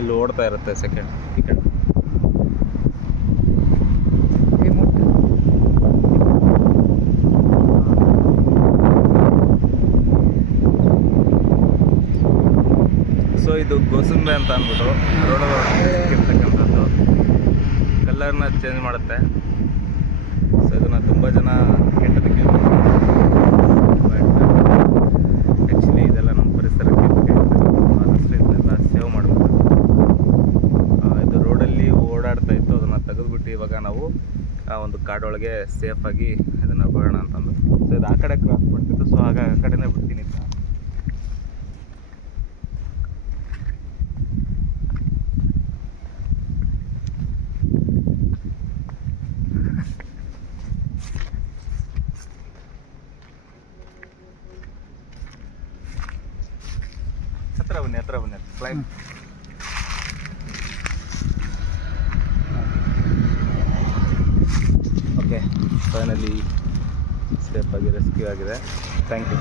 ಇಲ್ಲಿ ಓಡ್ತಾ ಇರುತ್ತೆ ಸೆಕೆಂಡ್ ಟಿಕೆಟ್. ಸೊ ಇದು ಗೋಸುಂಬೆ ಅಂತ ಅಂದ್ಬಿಟ್ಟು ರೋಡಲ್ಲಿರ್ತಕ್ಕಂಥದ್ದು ಕಲರ್ನ ಚೇಂಜ್ ಮಾಡುತ್ತೆ. ಸೊ ಇದನ್ನು ತುಂಬ ಜನ ಕೆಟ್ಟದಕ್ಕೆ ಆ್ಯಕ್ಚುಲಿ ಇದೆಲ್ಲ ನಮ್ಮ ಪರಿಸರಕ್ಕೆ ಆದಷ್ಟು ಇದನ್ನೆಲ್ಲ ಸೇವ್ ಮಾಡಬೇಕು. ಇದು ರೋಡಲ್ಲಿ ಓಡಾಡ್ತಾ ಇತ್ತು, ಅದನ್ನು ತೆಗೆದುಬಿಟ್ಟು ಇವಾಗ ನಾವು ಒಂದು ಕಾಡೊಳಗೆ ಸೇಫಾಗಿ ಅದನ್ನು ಬಿಡೋಣ ಅಂತಂದು. ಸೊ ಇದು ಆ ಕಡೆ ಕ್ರಾಸ್ ಮಾಡ್ತಿತ್ತು, ಸೊ ಆಗ ಆ ಕಡೆನೇ ಬಿಡ್ತೀನಿ ಅಂತ. ಹತ್ರ ಬನ್ನಿ ಕ್ಲೈಂಬ್. ಓಕೆ, ಫೈನಲಿ ಸೇಫಾಗಿ ರೆಸ್ಕ್ಯೂ ಆಗಿದೆ. Thank you.